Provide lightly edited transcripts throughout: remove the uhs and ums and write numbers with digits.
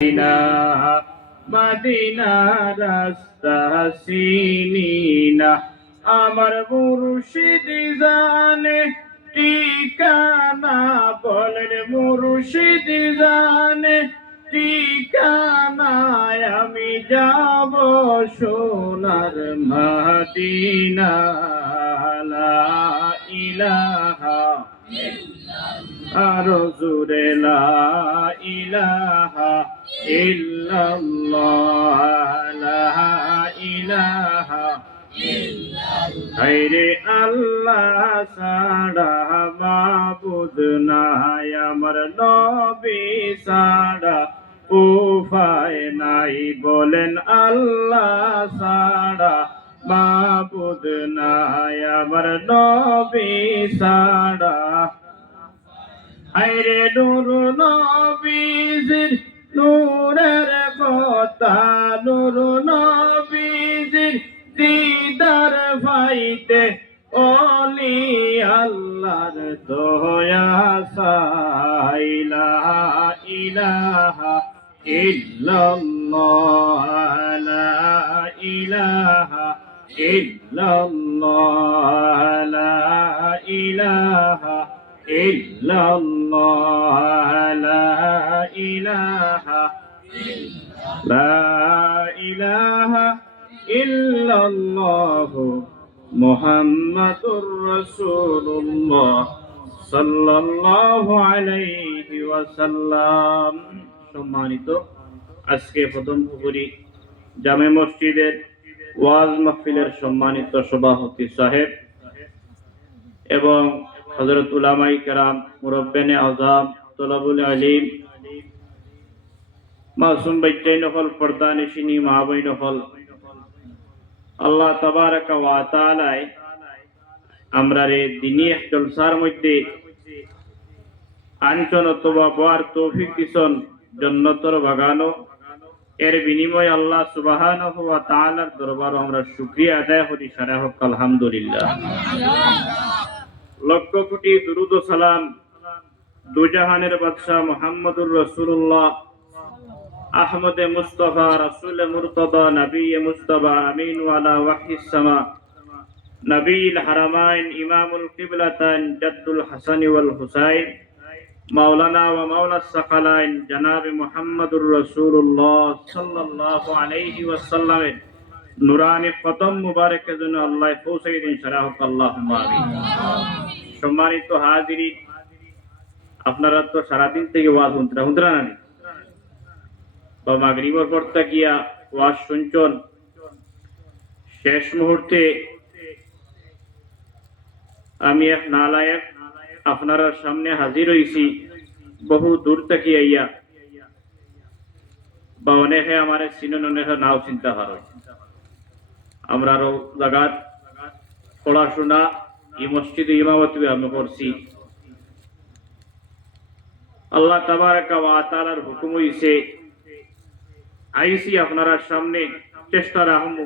Medina Medina রাস্তা চিনি না, আমার মুর্শিদ জানে ঠিকানা। বলেন মুর্শিদ জানে ঠিকানায়, আমি যাব সোনার মদিনা। লা ইলাহা আরো জোরে লা ইলাহা ইল্লাল্লাহ, লা ইলাহা হায়রে আল্লাহ ছাড়া মাবুদ নাই, আমার নবী ছাড়া উপায় নাই। বলেন আল্লাহ ছাড়া মাবুদ নাই, আমার নবী ছাড়া। হায়রে নূর নবীজির নূরের কথা, নূর নবীজির দিদার পাইতে ওলি আল্লাহর দয়া চাই। লা ইলাহা ইল্লাল্লাহ, লা ইলাহা ইল্লাল্লাহ, লা ইলাহা ইল্লাল্লাহ, লা ইলাহা ইল্লাল্লাহ মুহাম্মাদুর রাসূলুল্লাহ সাল্লাল্লাহু আলাইহি ওয়াসাল্লাম। সম্মানিত, আজকে পদমপুকুরি জামে মসজিদের ওয়াজ মাহফিলের সম্মানিত সভাপতি সাহেব এবং হযরত উলামায়ে কেরাম, মুরব্বিয়ানে আযম, তলাবুল ইলম, মাসুম বাচ্চাই নকল, পর্দানিশিনী মা বোন নকল, আল্লাহ তাবারাকা ওয়া তাআলা আমরারে দিনী জলসার মধ্যে আনচন অথবা বার তৌফিক দিছন জান্নাতের বাগানো। এর বিনিময়ে আল্লাহ সুবহানাহু ওয়া তাআলার দরবারে আমরা শুকরিয়া আদায় করি। সারা হক আলহামদুলিল্লাহ। লক্ষ কোটি দুরুদ ও সালাম দুজাহানের বাদশাহ মুহাম্মদুর রাসূলুল্লাহ আহমদে মুস্তাফা রাসূল মুরতদা নবী মুস্তাফা আমিন ওয়ালা ওয়াহিস সামা নবীল হারামাইন ইমামুল কিবলাতান জাদ্দুল হাসান ওয়াল হুসাইন মাওলানা ওয়া মাওলা সাকালাইন জনাব মুহাম্মদুর রাসূলুল্লাহ সাল্লাল্লাহু আলাইহি ওয়াসাল্লামের নুরানি কদম মুবারকে যেন আল্লাহ পৌঁছাই দেন। সারা হক আল্লাহুম্মা আমিন। সম্মানিত হাজিরিন, আপনারা তো সারাদিন থেকে ওয়াজ শুনতে না বা মাগরিবের পর গিয়া ওয়াজ শুনছেন। শেষ মুহূর্তে আমি এক নালায়েক আপনারা সামনে হাজির হইছি, বহু দূর থেকে আইয়া, বা অনেকে আমার চিনেন, অনেকে নাও চিন্তা পারেন। আমরা আরো জায়গার পড়াশোনা এই মসজিদে ইমামতি আমি করছি। আল্লাহ তাবারাকা ওয়া তাআলার হুকুম হইছে আইসি আপনারা সামনে। চেষ্টা রাখবো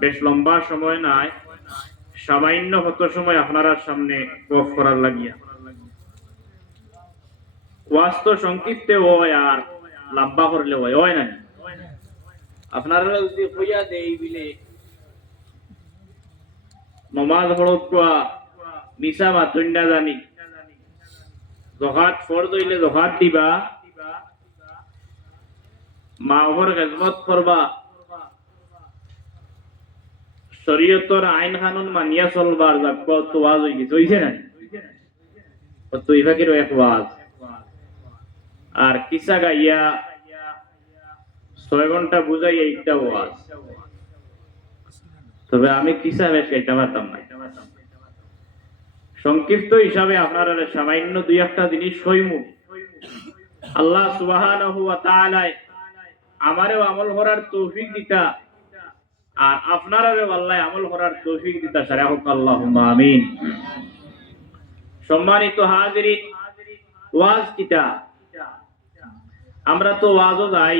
বেশ লম্বা সময় নাই, সামান্য হত সময় আপনারা সামনে ওয়াজ করার লাগিয়া। ওয়াজ তো সংক্ষিপ্তে হয় আর লম্বা করলে হয় না। আপনারা যদি হইয়া দেই বিলে নমাজ পড়ত কোয়া মিশা মাতুন না জানি, জহাত ফরজ হইলে জহাত দিবা, মা বাবার খেদমত করবা, শরীয়তর আইন কানুন মানিয়া চলবার যাকবা। তো ওয়াজ হই গেছে, হইছে না? তো ইফাকির এক ওয়াজ আর কিসা গাইয়া 6 ঘন্টা বুঝাইয়া একটা ওয়াজ। তবে আমি কিসা বেশ গাইতে পারতাম না। সংক্ষিপ্ত হিসাবে আপনারা সামান্য দুই একটা জিনিস কইমু। আল্লাহ সুবহানাহু ওয়া তাআলা আমারেও আমল করার তৌফিক দিতা আর আপনারাও আল্লাহ আমল করার তৌফিক দিতা। সারা হোক আল্লাহুম্মা আমিন। সম্মানিত হাজিরিন, ওয়াজ কিতা? আমরা তো ওয়াজও যাই,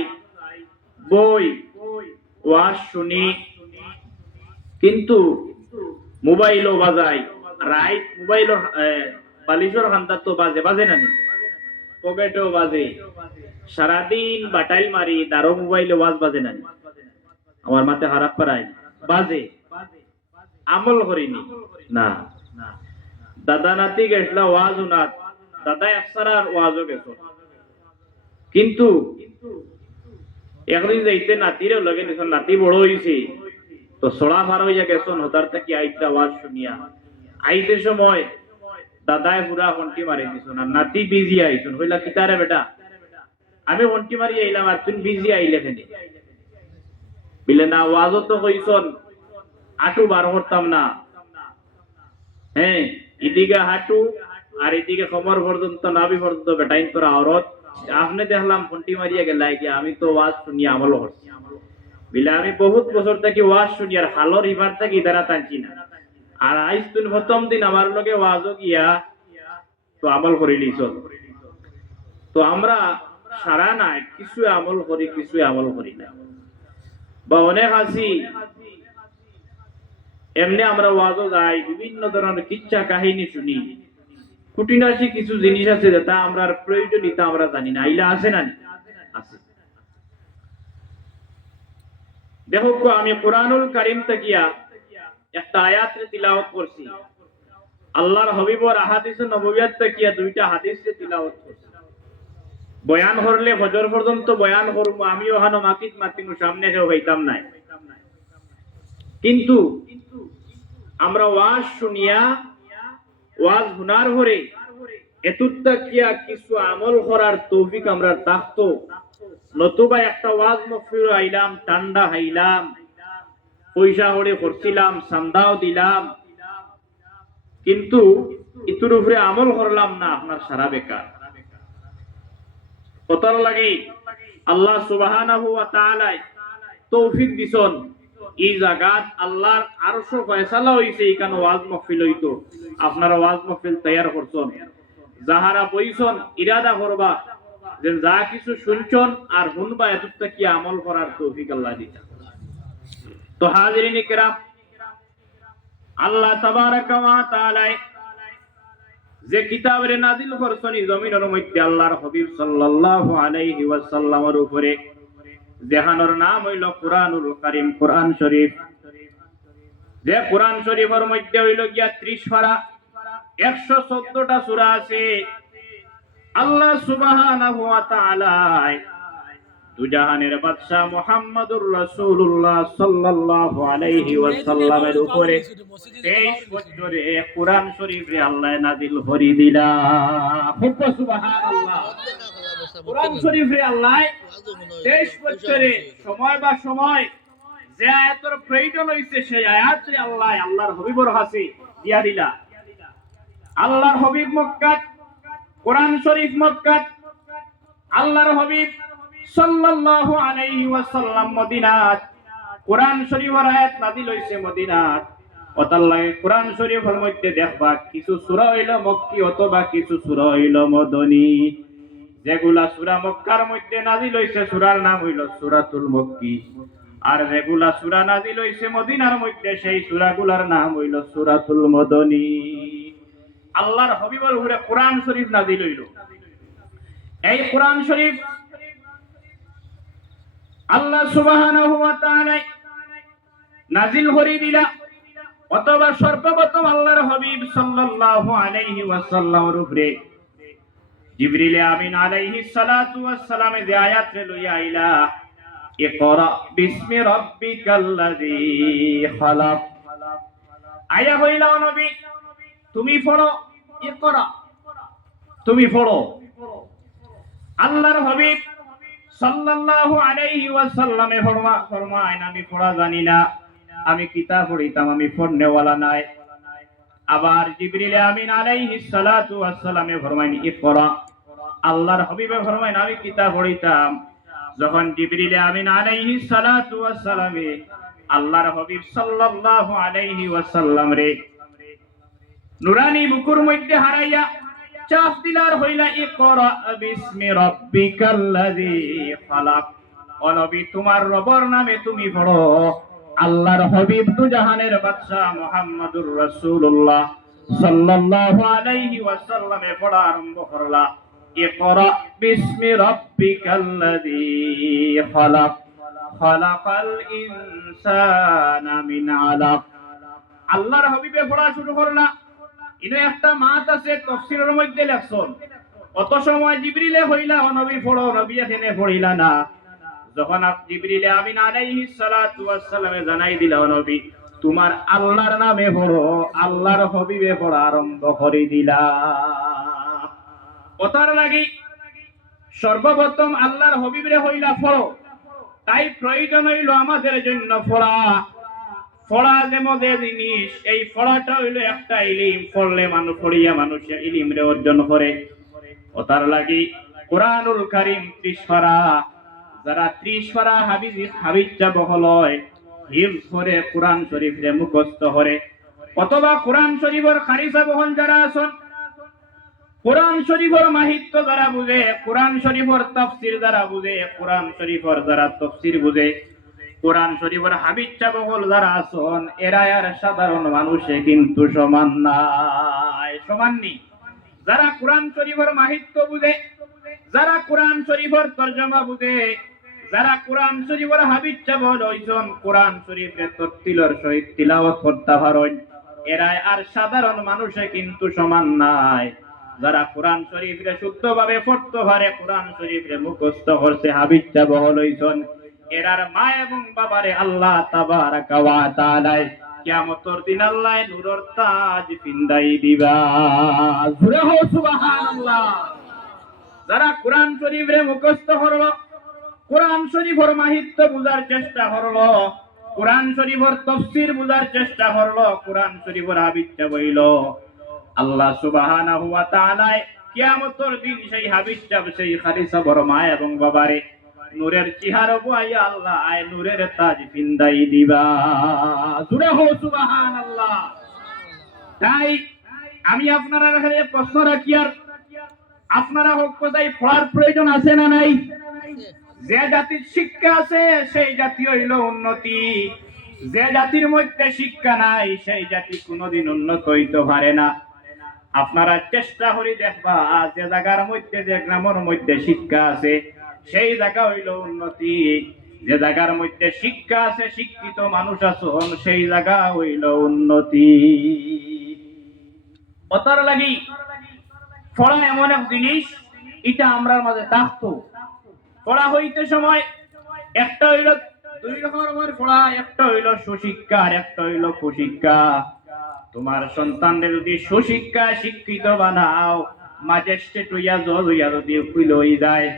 বই ওয়াজ শুনি, কিন্তু মোবাইলও বাজাই। রাইট মোবাইল বালিশর খান্দার তো বাজে না? পকেটেও বাজে, সারাদিন বাটাইল মারি দারো মোবাইলে ওয়াজ বাজে না, আমার মাথা খারাপ পারাই বাজে, আমল করিনি না। দাদা নাতি গেছলা ওয়াজ উনাত, দাদা একসারা ওয়াজও গেছ, কিন্তু একদিন যাইতে নাতিরে লগে নিছ, নাতি বড় হইছে তো সড়া পার হইয়া গেছন, হতার থেকে আইতা ওয়াজ শুনিয়া আইতে সময় দাদায় পুরা ঘন্টি মারি দিছ না, নাতি বিজি আইছুন, হইলা কিতারে বেটা আমি ঘন্টি মারি আইলাম আর তুমি বিজি আইলে কেন? বিলে না ওয়াজও তো কইছন আটু বার করতাম না, হ্যাঁ এদিকে হাঁটু আর এদিকে কোমর পর্যন্ত নাভি পর্যন্ত বেটাইন তোরা আওরত, আপনি দেখলাম ঘন্টি মারিয়া গেলাই কি আমি তো ওয়াজ শুনিয়া আমল করছি। বিলে আমি বহুত বছর থেকে ওয়াজ শুনি আর হালর ইবার থেকে ইদারা টানছি না, আর আইস তুই প্রথম দিন আমার লগে ওয়াজও গিয়া তো আমল করিলি চল। তো আমরা সারা নাই কিছু আমল করি, কিছু আমল করি না, বা অনেক আছি এমনি আমরা ওয়াজও যাই, বিভিন্ন ধরনের কিচ্ছা কাহিনী শুনি, খুঁটিনাটি কিছু জিনিস আছে যেটা আমরা প্রয়োজনীয়তা আমরা জানি না, আইলা আছে না আছে। দেখো আমি কুরআনুল কারীম তাকিয়া একটা আয়াত তিলাওয়াত করছি, আল্লাহর হাবিবর আহাদিস নববিয়াত তাকিয়া দুইটা হাদিস তিলাওয়াত করছি। বয়ান করলে ফজর পর্যন্ত বয়ান করব, আমি ওখানে মাকিত মাতিনু সামনে কেউ হইতাম নাই, কিন্তু আমরা ওয়াজ শুনিয়া ওয়াজ হুনার হরে এতুত্তা কিয়া কিছু আমল করার তৌফিক আমরা থাকতো, নতুবা একটা ওয়াজ মফির আইলাম ঠান্ডা হাইলাম পয়সা হরে করছিলাম সান্দাও দিলাম, কিন্তু ইতুর উপরে আমল করলাম না, আপনার সারা বেকার। কতর লাগি আল্লাহ সুবহানাহু ওয়া তাআলা তৌফিক দিছন, এই জায়গাত আল্লাহর আরশ ফয়সালা হইছে, এখানে ওয়াজ মাহফিল হইতো, আপনারা ওয়াজ মাহফিল তৈয়ার করছেন, যাহারা বইছন ইরাদা করবা যে যা কিছু শুনছন আর শুনবা এতটা কি আমল করার তৌফিক আল্লাহ দিতা। তো হাজিরিন কিরাম, আল্লাহ তাবারাকা ওয়া তাআলা যে কিতাবের নাজিল করছেন জমিনের মধ্যে আল্লাহর হাবিব সাল্লাল্লাহু আলাইহি ওয়াসাল্লামের উপরে, যেখানের নাম হইল কুরআনুল কারীম, কুরআন শরীফ। যে কুরআন শরীফের মধ্যে হইল গিয়া 30 পারা 114টা সূরা আছে। আল্লাহ সুবহানাহু ওয়া তাআলা দুজাহানের বাদশা মুহাম্মদুর রাসূলুল্লাহ সাল্লাল্লাহু আলাইহি ওয়াসাল্লামের উপরে 23 বছরে কুরআন শরীফ রে আল্লাহ নাযিল করে দিলা। সুবহানাল্লাহ। কুরআন শরীফ রে আল্লাহ 23 বছরে সময় বা সময় যে আয়াতের প্রয়োজন হইছে সেই আয়াত রে আল্লাহ আল্লাহর হাবিবের কাছে দিয়া দিলা। আল্লাহর হাবিব মক্কাত, কুরআন শরীফ মক্কাত, আল্লাহর হাবিব সাল্লাল্লাহু আলাইহি ওয়াসাল্লাম মদিনাত, কুরআন শরীফের আয়াত নাযিল হইছে মদিনাত। অতাল্লাহে কুরআন শরীফের মধ্যে দেখবা কিছু সূরা হইল মক্কি অথবা কিছু সূরা হইল মদনী। যেগুলা সূরা মক্কার মধ্যে নাযিল হইছে সূরার নাম হইল সূরাতুল মক্কি, আর যেগুলা সূরা নাযিল হইছে মদিনার মধ্যে সেই সূরাগুলার নাম হইল সূরাতুল মদনী। আল্লাহর হাবিবের উপরে কুরআন শরীফ নাযিল হইল। এই কুরআন শরীফ আল্লাহ সুবহানাহু ওয়া তাআলা নাযিল করে দিলা, অথবা সর্বপ্রথম আল্লাহর হাবিব সাল্লাল্লাহু আলাইহি ওয়াসাল্লামের উপরে জিবরিল আমিন আলাইহিস সালাতু ওয়াস সালাম যে আয়াত লইয়া আইলা, ইকরা বিসমি রাব্বিকাল্লাযী খালাক। আয়া হইলা নবী তুমি পড়ো, ইকরা তুমি পড়ো। আল্লাহর হাবিব সাল্লাল্লাহু আলাইহি ওয়াসাল্লামে ফরমায় আমি পড়া জানি না, আমি কিতাব পড়িতাম, আমি পড়নেওয়ালা নাই। আবার জিবরিল আমিন আলাইহিস সালাতু ওয়াস সালামে ফরমায় ইকরা, আল্লাহর হাবিবে ফরমায় আমি কিতাব পড়িতাম। যখন জিবরিল আমিন আলাইহিস সালাতু ওয়াস সালামে আল্লাহর হাবিব সাল্লাল্লাহু আলাইহি ওয়াসাল্লাম রে নুরানি বুকুর মধ্যে হারাইয়া চাপ দিলার হইলা ইকরা বিসমি রাব্বিকাল্লাযী খালাক, ও নবী তোমার রবের নামে তুমি পড়ো। আল্লাহর হাবিব দু জাহানের বাদশা মুহাম্মদুর রাসূলুল্লাহ সাল্লাল্লাহু আলাইহি ওয়াসাল্লামে পড়া আরম্ভ করলা, ইকরা বিসমি রাব্বিকাল্লাযী খালাক খালাকাল ইনসানা মিন আলাক। আল্লাহর হাবিবে পড়া শুরু করলা। ইনো একটা মাত আছে তাফসীরের মধ্যে লেখছেন, অত সময় জিবরিলে হইলা ও নবী পড়ো, নবী এখানে পড়িলা না। যখন জিবরিলে আমিন আলাইহিস সালাতু ওয়াস সালামে জানাই দিলা ও নবী তোমার আল্লাহর নামে পড়ো, আল্লাহর হাবিবে পড়া আরম্ভ করে দিলা। ওতার লাগি সর্বপ্রথম আল্লাহর হাবিবরে হইলা পড়ো, তাই প্রয়োজন হইল আমাদের জন্য পড়া। পড়া যেমন জিনিস, এই পড়াটা হইলো একটা ইলিম। পড়লে মানুষ পড়িয়া মানুষের ইলিমরে অর্জন করে। ওতার লাগি কোরআনুল কারীম 30 পারা, যারা 30 পারা হাবিজা বহল হয়, হিফজ করে কোরআন শরীফরে মুখস্থ করে, অথবা কোরআন শরীফের খারিজা বহন যারা আছেন, কোরআন শরীফের মাহিত্য যারা বুঝে, কোরআন শরীফের তাফসীর যারা বুঝে, কোরআন শরীফের যারা তাফসীর বুঝে, কোরআন শরীফের হাবিজা বহল যারা আছেন, এরা আর সাধারণ মানুষে কিন্তু সমান নাই, সমান নি। যারা কোরআন শরীফের মাহিত্য বুঝে, যারা কোরআন শরীফের তরজমা বুঝে, যারা কোরআন শরীফের হাবিজা বহল হইছেন, কোরআন শরীফের তরতিলের সহিত তিলাওয়াত করতে পারেন, এরা আর সাধারণ মানুষে কিন্তু সমান নাই। যারা কোরআন শরীফে শুদ্ধভাবে পড়তে পারে, কোরআন শরীফে মুখস্থ করছে, হাবিজা বহল হইছেন, এরার মা এবং বাবারে আল্লাহ তাবারাকা ওয়া তাআলা কিয়ামতের দিন আল্লাহ নূরের তাজ পিন্দাই দিবা। জোরে হো সুবহানাল্লাহ। যারা কোরআন শরীফে মুখস্থ করলো, কোরআন শরীফের মাহিত্য বুঝার চেষ্টা করলো, কোরআন শরীফের তাফসীর বুঝার চেষ্টা করলো, কোরআন শরীফের হাবিজা বইল, আল্লাহ সুবহানাহু ওয়া তাআলা কিয়ামতের দিন সেই হাবিজা, সেই খালিসা বড় মা এবং বাবারে নূরের চেহারা বইয়া আল্লাহ আয় নূরের তাজ পিন্দাই দিবা। জোরে হো সুবহানাল্লাহ। তাই আমি আপনারা কাছে প্রশ্ন রাখি, আর আপনারা হোক কোথায় পড়ার প্রয়োজন আছে না নাই? যে জাতির শিক্ষা আছে সেই জাতি হইল উন্নতি, যে জাতির মধ্যে শিক্ষা নাই সেই জাতি কোনোদিন উন্নত হইতে পারে না। আপনারা চেষ্টা করে দেখবা, যে জায়গার মধ্যে, যে গ্রামের মধ্যে শিক্ষা আছে সেই জায়গা হইল উন্নতি, যে জায়গার মধ্যে শিক্ষা আছে, শিক্ষিত মানুষ আছেন, সেই জায়গা হইল উন্নতি। অতর লাগি পড়া এমন এক জিনিস, এটা আমরা মাঝে থাকতো। পড়া হইতে সময় একটা হইল, দুই রকমের পড়া, একটা হইল সুশিক্ষা আর একটা হইল কুশিক্ষা। তোমার সন্তানদের যদি সুশিক্ষা শিক্ষিত বানাও, ম্যাজিস্ট্রেট হইয়া জজ হইয়া যদি উকিল হয়ে যায়,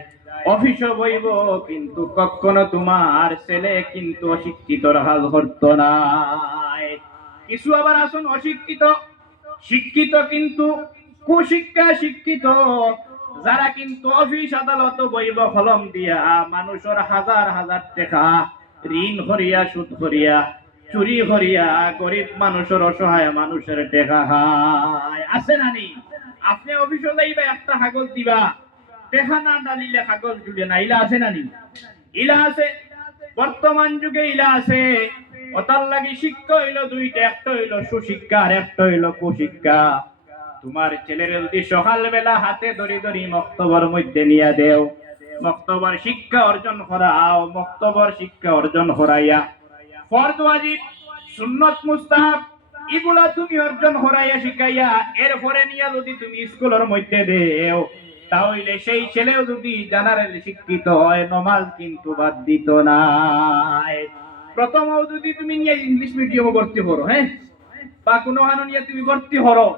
অফিসে বইব, কিন্তু কখনো তোমার ছেলে কিন্তু অশিক্ষিতর হাল করতো না। কিছু আবার আসুন অশিক্ষিত, শিক্ষিত কিন্তু কুশিক্ষা শিক্ষিত, যারা কিন্তু অফিস আদালত বইব কলম দিয়া মানুষের হাজার হাজার টাকা ঋণ করিয়া, সুদ করিয়া, চুরি করিয়া গরিব মানুষের, অসহায় মানুষের টাকা খায়। আছে না নি? আপনি অফিসে যাইবা, একটা কাগজ দিবা, টাকা না ডালিলে কাগজ জুড়ে না, ইলা আছে না নি? ইলা আছে, বর্তমান যুগে ইলা আছে। ওটার লাগি শিক্ষা হইল দুইটা, একটা হইল সুশিক্ষা আর একটা হইল কুশিক্ষা। তোমার ছেলের যদি সকালবেলা হাতে ধরি ধরি মক্তবর মধ্যে নিয়ে দেও, মক্তবর শিক্ষা অর্জন করাও, মক্তবর শিক্ষা অর্জন করাইয়া ফরজ ওয়াজিব সুন্নত মুস্তাহাব এগুলা তুমি অর্জন করাইয়া শিখাইয়া এরপরে নিয়ে যদি তুমি স্কুলের মধ্যে দেও, তাহলে সেই ছেলেও যদি জেনারেল শিক্ষিত হয়, নমাজ কিন্তু বাদ দিত না। প্রথমও যদি তুমি নিয়ে ইংলিশ মিডিয়ামে ভর্তি করো, হ্যাঁ, বা কোনো হানো নিয়ে তুমি ভর্তি করো,